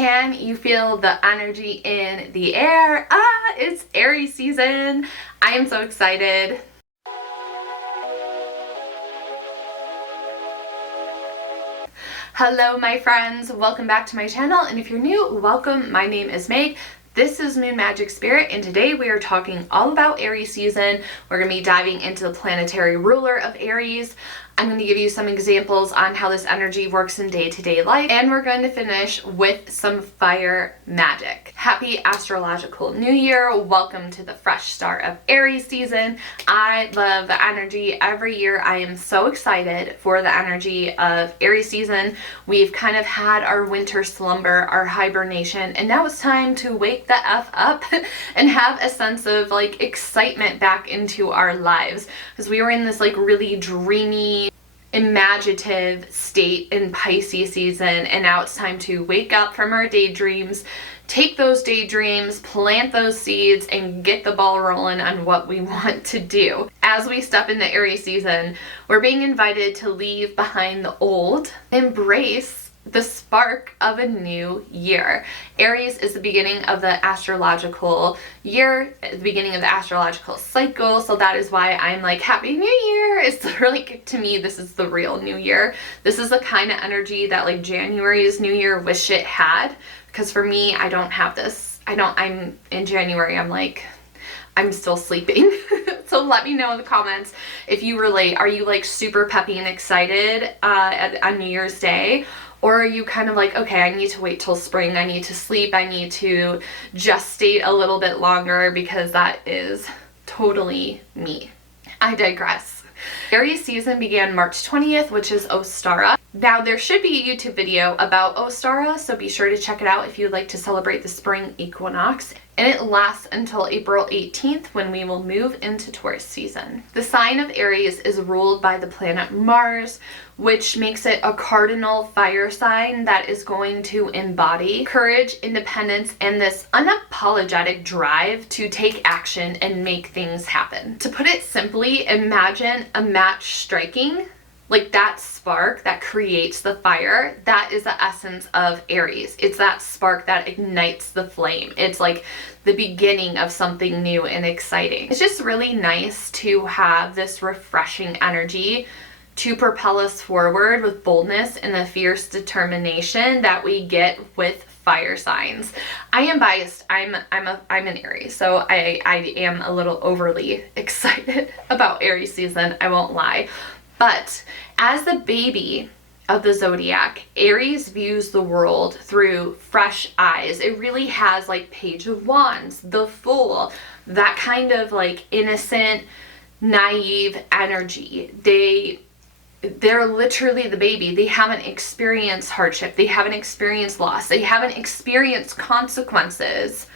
Can you feel the energy in the air? It's Aries season. I am so excited. Hello my friends, welcome back to my channel, and if you're new, welcome. My name is Meg. This is Moon Magic Spirit, and today we are talking all about Aries season. We're going to be diving into the planetary ruler of Aries. I'm going to give you some examples on how this energy works in day-to-day life, and we're going to finish with some fire magic. Happy astrological new year. Welcome to the fresh start of Aries season. I love the energy every year. I am so excited for the energy of Aries season. We've kind of had our winter slumber, our hibernation, and now it's time to wake the F up and have a sense of like excitement back into our lives, because we were in this like really dreamy, imaginative state in Pisces season, and now it's time to wake up from our daydreams, take those daydreams, plant those seeds, and get the ball rolling on what we want to do. As we step into Aries season, we're being invited to leave behind the old, embrace the spark of a new year. Aries is the beginning of the astrological year, the beginning of the astrological cycle, so that is why I'm like, Happy New Year! It's really, to me, this is the real new year. This is the kind of energy that like January's new year wish it had, because for me, I don't have this. I'm in January, I'm still sleeping. So let me know in the comments if you relate. Are you like super peppy and excited on New Year's Day? Or are you kind of like, okay, I need to wait till spring, I need to sleep, I need to gestate a little bit longer, because that is totally me. I digress. Aries season began March 20th, which is Ostara. Now there should be a YouTube video about Ostara, so be sure to check it out if you'd like to celebrate the spring equinox. And it lasts until April 18th, when we will move into Taurus season. The sign of Aries is ruled by the planet Mars, which makes it a cardinal fire sign that is going to embody courage, independence, and this unapologetic drive to take action and make things happen. To put it simply, imagine a match striking. Like that spark that creates the fire, that is the essence of Aries. It's that spark that ignites the flame. It's like the beginning of something new and exciting. It's just really nice to have this refreshing energy to propel us forward with boldness and the fierce determination that we get with fire signs. I am biased. I'm an Aries, so I am a little overly excited about Aries season, I won't lie. But as the baby of the zodiac, Aries views the world through fresh eyes. It really has like Page of Wands, the Fool, that kind of like innocent, naive energy. They're literally the baby. They haven't experienced hardship. They haven't experienced loss. They haven't experienced consequences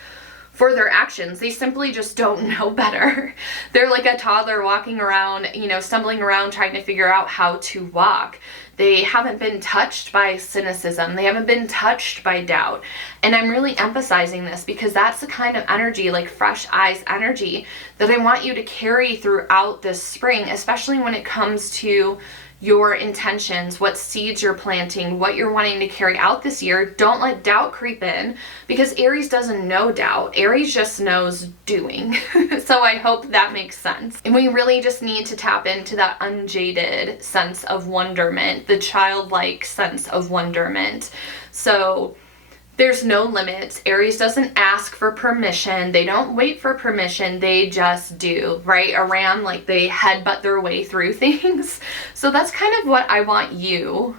for their actions. They simply just don't know better. They're like a toddler walking around, stumbling around trying to figure out how to walk. They haven't been touched by cynicism. They haven't been touched by doubt. And I'm really emphasizing this because that's the kind of energy, like fresh eyes energy, that I want you to carry throughout this spring, especially when it comes to your intentions, what seeds you're planting, what you're wanting to carry out this year. Don't let doubt creep in, because Aries doesn't know doubt. Aries just knows doing. So I hope that makes sense. And we really just need to tap into that unjaded sense of wonderment, the childlike sense of wonderment. So there's no limits. Aries doesn't ask for permission. They don't wait for permission. They just do, right? Around like they headbutt their way through things. So that's kind of what I want you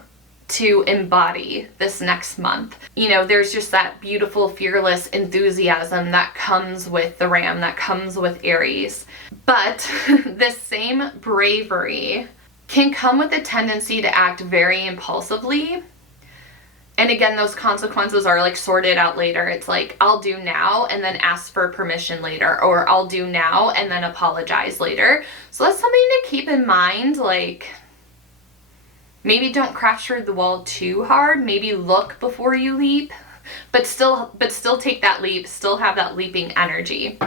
to embody this next month. There's just that beautiful, fearless enthusiasm that comes with the Ram, that comes with Aries. But this same bravery can come with a tendency to act very impulsively. And again, those consequences are like sorted out later. It's like, I'll do now and then ask for permission later, or I'll do now and then apologize later. So that's something to keep in mind. Like, maybe don't crash through the wall too hard. Maybe look before you leap, but still take that leap, still have that leaping energy.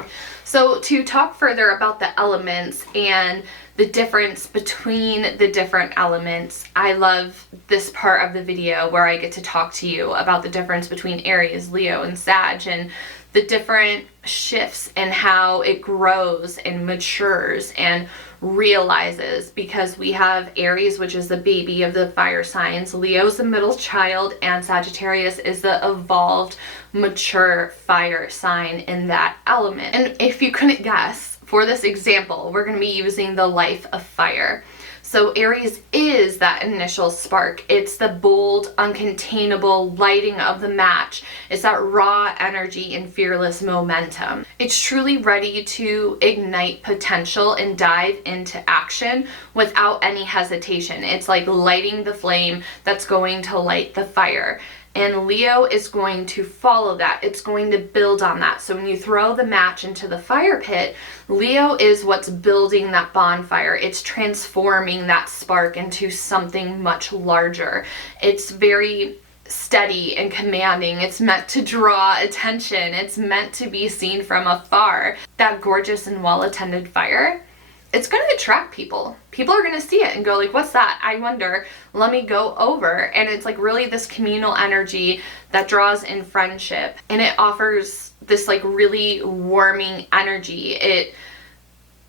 So to talk further about the elements and the difference between the different elements. I love this part of the video where I get to talk to you about the difference between Aries, Leo, and Sag, and the different shifts and how it grows and matures and realizes, because we have Aries, which is the baby of the fire signs, Leo's the middle child, and Sagittarius is the evolved, mature fire sign in that element. And if you couldn't guess, for this example, we're going to be using the life of fire. So Aries is that initial spark. It's the bold, uncontainable lighting of the match. It's that raw energy and fearless momentum. It's truly ready to ignite potential and dive into action without any hesitation. It's like lighting the flame that's going to light the fire. And Leo is going to follow that. It's going to build on that. So when you throw the match into the fire pit, Leo is what's building that bonfire. It's transforming that spark into something much larger. It's very steady and commanding. It's meant to draw attention. It's meant to be seen from afar. That gorgeous and well-attended fire, it's going to attract people. People are going to see it and go like, what's that? I wonder, let me go over. And it's like really this communal energy that draws in friendship. And it offers this like really warming energy. It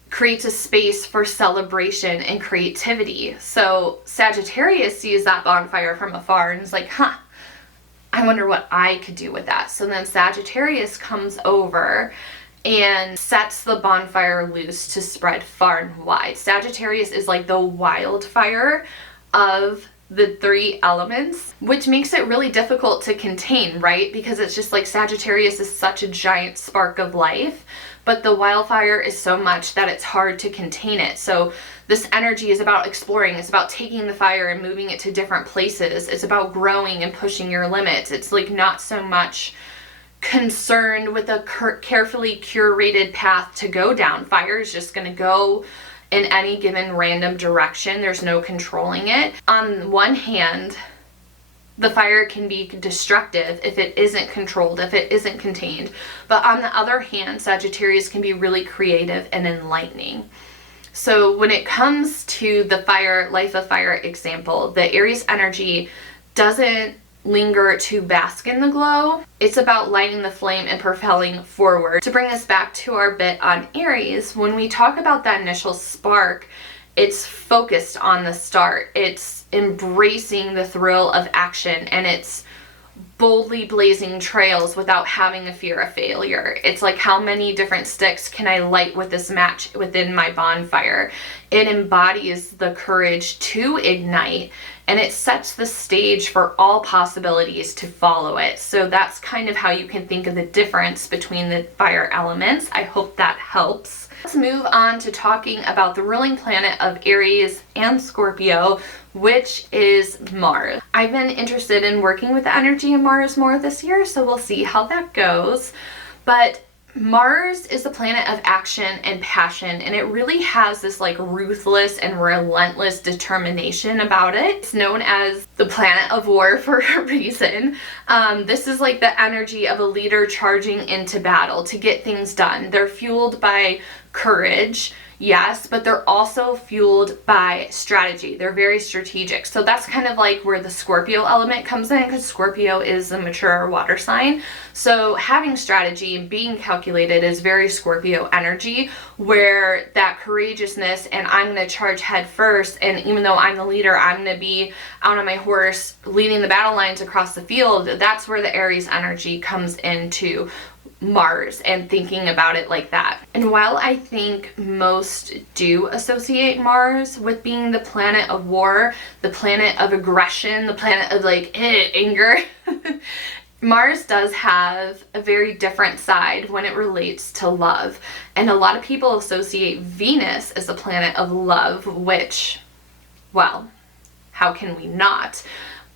creates a space for celebration and creativity. So Sagittarius sees that bonfire from afar and is like, I wonder what I could do with that. So then Sagittarius comes over and sets the bonfire loose to spread far and wide. Sagittarius is like the wildfire of the three elements, which makes it really difficult to contain, right? Because it's just like Sagittarius is such a giant spark of life, but the wildfire is so much that it's hard to contain it. So this energy is about exploring. It's about taking the fire and moving it to different places. It's about growing and pushing your limits. It's like not so much concerned with a carefully curated path to go down. Fire is just going to go in any given random direction. There's no controlling it. On one hand, the fire can be destructive if it isn't controlled, if it isn't contained. But on the other hand, Sagittarius can be really creative and enlightening. So when it comes to the fire, life of fire example, the Aries energy doesn't linger to bask in the glow. It's about lighting the flame and propelling forward. To bring us back to our bit on Aries, when we talk about that initial spark, it's focused on the start. It's embracing the thrill of action, and it's boldly blazing trails without having a fear of failure. It's like, how many different sticks can I light with this match within my bonfire? It embodies the courage to ignite, and it sets the stage for all possibilities to follow it. So that's kind of how you can think of the difference between the fire elements. I hope that helps. Let's move on to talking about the ruling planet of Aries and Scorpio, which is Mars. I've been interested in working with the energy of Mars more this year, so we'll see how that goes. But Mars is the planet of action and passion, and it really has this like ruthless and relentless determination about it. It's known as the planet of war for a reason. This is like the energy of a leader charging into battle to get things done. They're fueled by courage, yes, but they're also fueled by strategy. They're very strategic. So that's kind of like where the Scorpio element comes in, because Scorpio is the mature water sign. So having strategy and being calculated is very Scorpio energy, where that courageousness and I'm going to charge head first, and even though I'm the leader, I'm going to be out on my horse leading the battle lines across the field. That's where the Aries energy comes into Mars and thinking about it like that. And while I think most do associate Mars with being the planet of war, the planet of aggression, the planet of like anger, Mars does have a very different side when it relates to love. And a lot of people associate Venus as the planet of love, which, well, how can we not?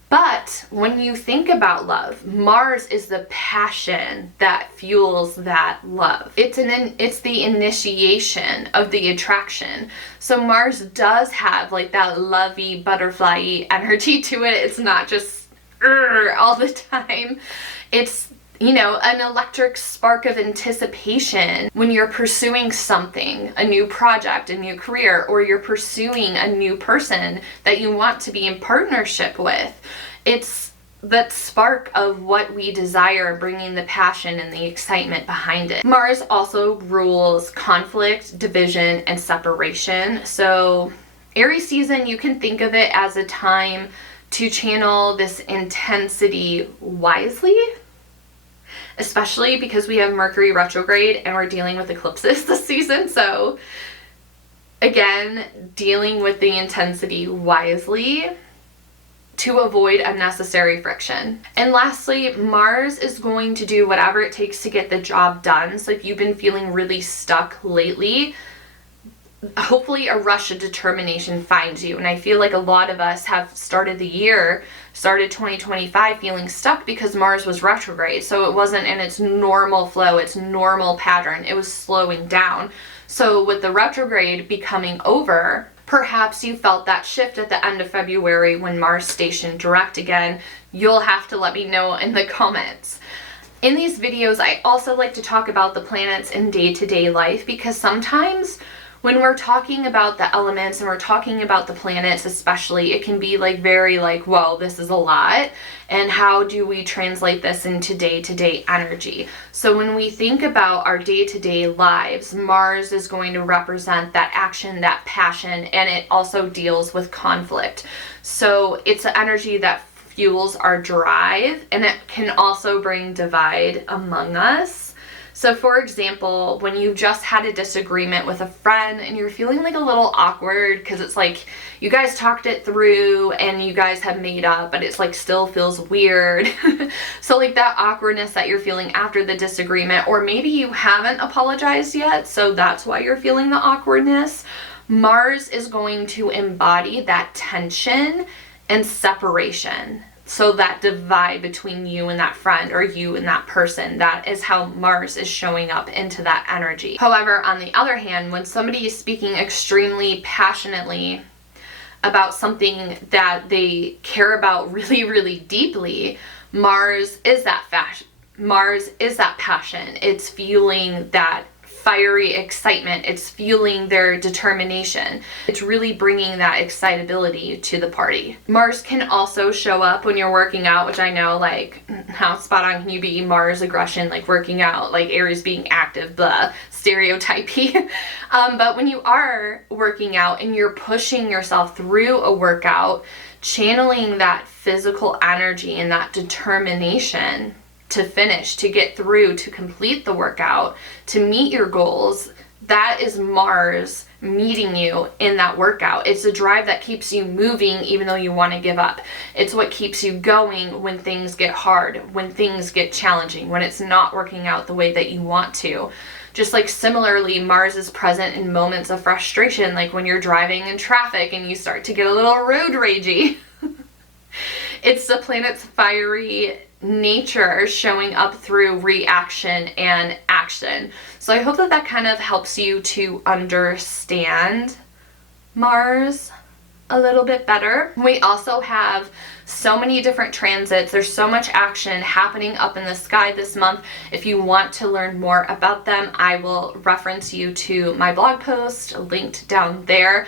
But when you think about love, Mars is the passion that fuels that love. It's the initiation of the attraction. So Mars does have like that lovey, butterfly-y energy to it. It's not just all the time. It's, you know, an electric spark of anticipation when you're pursuing something, a new project, a new career, or you're pursuing a new person that you want to be in partnership with. It's that spark of what we desire, bringing the passion and the excitement behind it. Mars also rules conflict, division, and separation. So Aries season, you can think of it as a time to channel this intensity wisely, especially because we have Mercury retrograde and we're dealing with eclipses this season. So again, dealing with the intensity wisely to avoid unnecessary friction. And lastly, Mars is going to do whatever it takes to get the job done. So if you've been feeling really stuck lately, hopefully a rush of determination finds you. And I feel like a lot of us have started 2025 feeling stuck because Mars was retrograde. So it wasn't in its normal flow, its normal pattern. It was slowing down. So with the retrograde becoming over, perhaps you felt that shift at the end of February when Mars stationed direct again. You'll have to let me know in the comments. In these videos, I also like to talk about the planets in day-to-day life, because sometimes when we're talking about the elements and we're talking about the planets especially, it can be like very like, whoa, this is a lot. And how do we translate this into day-to-day energy? So when we think about our day-to-day lives, Mars is going to represent that action, that passion, and it also deals with conflict. So it's an energy that fuels our drive, and it can also bring divide among us. So for example, when you just had a disagreement with a friend and you're feeling like a little awkward because it's like you guys talked it through and you guys have made up, but it's like still feels weird. So like that awkwardness that you're feeling after the disagreement, or maybe you haven't apologized yet, so that's why you're feeling the awkwardness. Mars is going to embody that tension and separation. So that divide between you and that friend, or you and that person, that is how Mars is showing up into that energy. However, on the other hand, when somebody is speaking extremely passionately about something that they care about really, really deeply, Mars is that passion. It's fueling that fiery excitement. It's fueling their determination. It's really bringing that excitability to the party. Mars can also show up when you're working out, which I know, like, how spot on can you be? Mars aggression, like working out, like Aries being active, blah, stereotypy. But when you are working out and you're pushing yourself through a workout, channeling that physical energy and that determination to finish, to get through, to complete the workout, to meet your goals, that is Mars meeting you in that workout. It's a drive that keeps you moving even though you want to give up. It's what keeps you going when things get hard, when things get challenging, when it's not working out the way that you want to. Just like similarly, Mars is present in moments of frustration, like when you're driving in traffic and you start to get a little road ragey. It's the planet's fiery nature showing up through reaction and action. So I hope that that kind of helps you to understand Mars a little bit better. We also have so many different transits. There's so much action happening up in the sky this month. If you want to learn more about them, I will reference you to my blog post linked down there.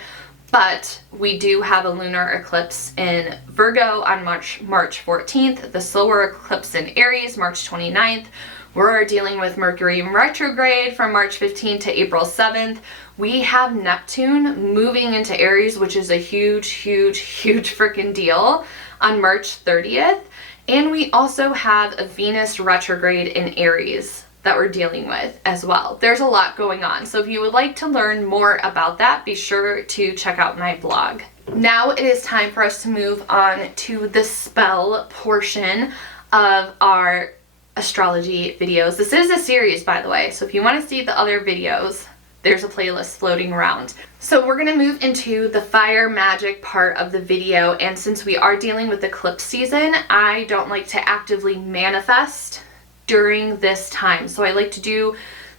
But we do have a lunar eclipse in Virgo on March 14th, the solar eclipse in Aries, March 29th. We're dealing with Mercury retrograde from March 15th to April 7th. We have Neptune moving into Aries, which is a huge, huge, huge freaking deal, on March 30th. And we also have a Venus retrograde in Aries that we're dealing with as well. There's a lot going on. So if you would like to learn more about that, be sure to check out my blog. Now it is time for us to move on to the spell portion of our astrology videos. This is a series, by the way, so if you want to see the other videos, there's a playlist floating around. So we're going to move into the fire magic part of the video, and since we are dealing with eclipse season, I don't like to actively manifest during this time. So I like to do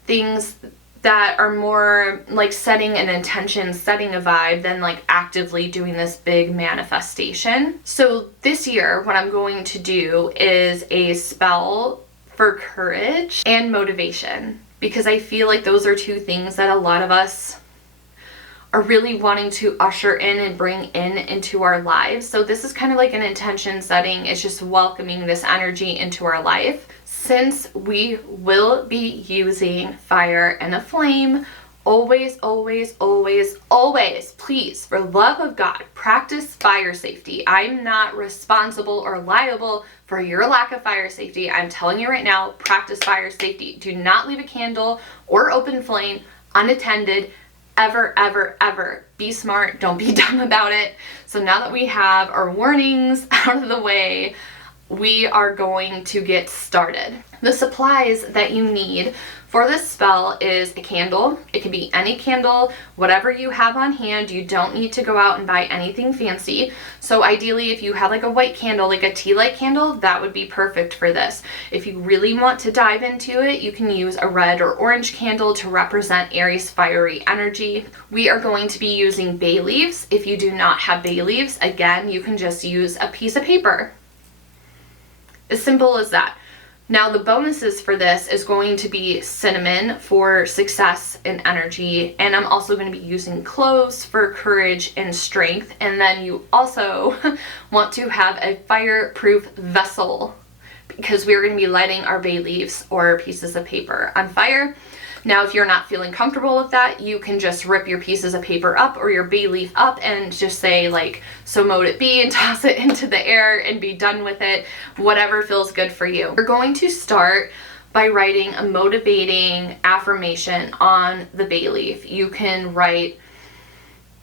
things that are more like setting an intention, setting a vibe, than like actively doing this big manifestation. So this year, what I'm going to do is a spell for courage and motivation, because I feel like those are two things that a lot of us are really wanting to usher in and bring into our lives. So this is kind of like an intention setting. It's just welcoming this energy into our life. Since we will be using fire and a flame, always, always, always, always, please, for the love of God, practice fire safety. I'm not responsible or liable for your lack of fire safety. I'm telling you right now, practice fire safety. Do not leave a candle or open flame unattended, ever, ever, ever. Be smart. Don't be dumb about it. So now that we have our warnings out of the way, we are going to get started. The supplies that you need for this spell is a candle. It can be any candle, whatever you have on hand. You don't need to go out and buy anything fancy. So ideally, if you have like a white candle, like a tea light candle, that would be perfect for this. If you really want to dive into it, you can use a red or orange candle to represent Aries fiery energy. We are going to be using bay leaves. If you do not have bay leaves, again, you can just use a piece of paper. As simple as that. Now the bonuses for this is going to be cinnamon for success and energy, and I'm also going to be using cloves for courage and strength. And then you also want to have a fireproof vessel, because we're going to be lighting our bay leaves or pieces of paper on fire. Now, if you're not feeling comfortable with that, you can just rip your pieces of paper up or your bay leaf up and just say like, so mote it be, and toss it into the air and be done with it. Whatever feels good for you. We're going to start by writing a motivating affirmation on the bay leaf. You can write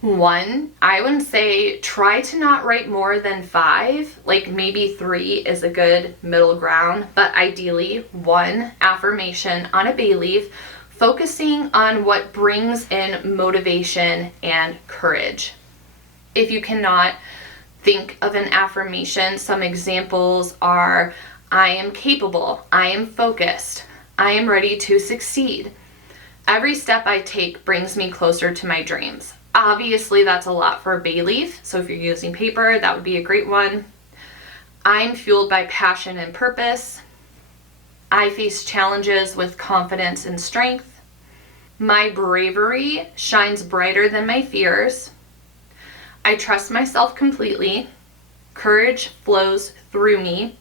one. I would say try to not write more than 5, like maybe 3 is a good middle ground, but ideally 1 affirmation on a bay leaf, focusing on what brings in motivation and courage. If you cannot think of an affirmation, some examples are, I am capable, I am focused, I am ready to succeed. Every step I take brings me closer to my dreams. Obviously, that's a lot for a bay leaf, so if you're using paper, that would be a great one. I'm fueled by passion and purpose. I face challenges with confidence and strength. My bravery shines brighter than my fears. I trust myself completely. Courage flows through me.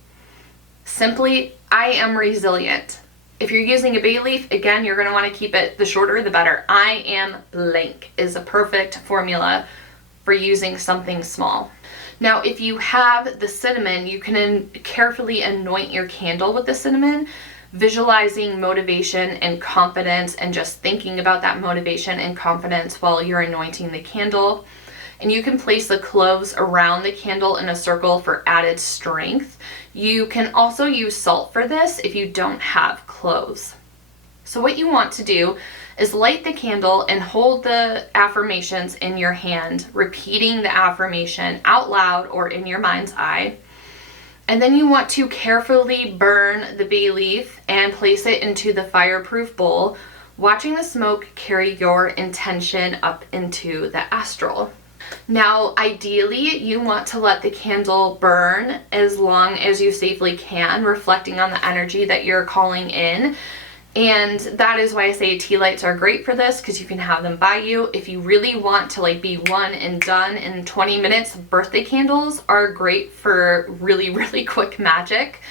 Simply, I am resilient. If you're using a bay leaf, again, you're going to want to keep it, the shorter the better. I am blank is a perfect formula for using something small. Now, if you have the cinnamon, you can carefully anoint your candle with the cinnamon, visualizing motivation and confidence and just thinking about that motivation and confidence while you're anointing the candle. And you can place the cloves around the candle in a circle for added strength. You can also use salt for this if you don't have cloves. So what you want to do is light the candle and hold the affirmations in your hand, repeating the affirmation out loud or in your mind's eye. And then you want to carefully burn the bay leaf and place it into the fireproof bowl, watching the smoke carry your intention up into the astral. Now, ideally, you want to let the candle burn as long as you safely can, reflecting on the energy that you're calling in. And that is why I say tea lights are great for this, because you can have them by you. If you really want to like be one and done in 20 minutes, birthday candles are great for really, really quick magic.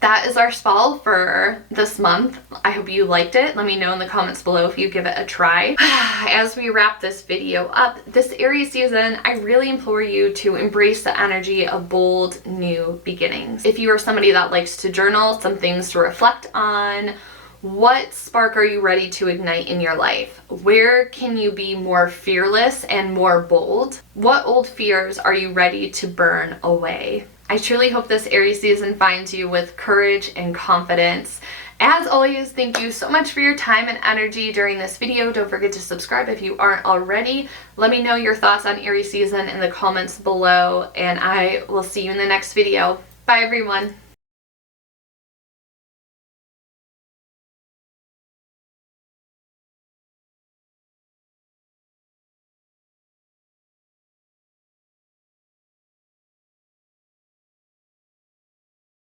That is our spell for this month. I hope you liked it. Let me know in the comments below if you give it a try. As we wrap this video up, this Aries season, I really implore you to embrace the energy of bold new beginnings. If you are somebody that likes to journal, some things to reflect on, what spark are you ready to ignite in your life? Where can you be more fearless and more bold? What old fears are you ready to burn away? I truly hope this Aries season finds you with courage and confidence. As always, thank you so much for your time and energy during this video. Don't forget to subscribe if you aren't already. Let me know your thoughts on Aries season in the comments below, and I will see you in the next video. Bye, everyone.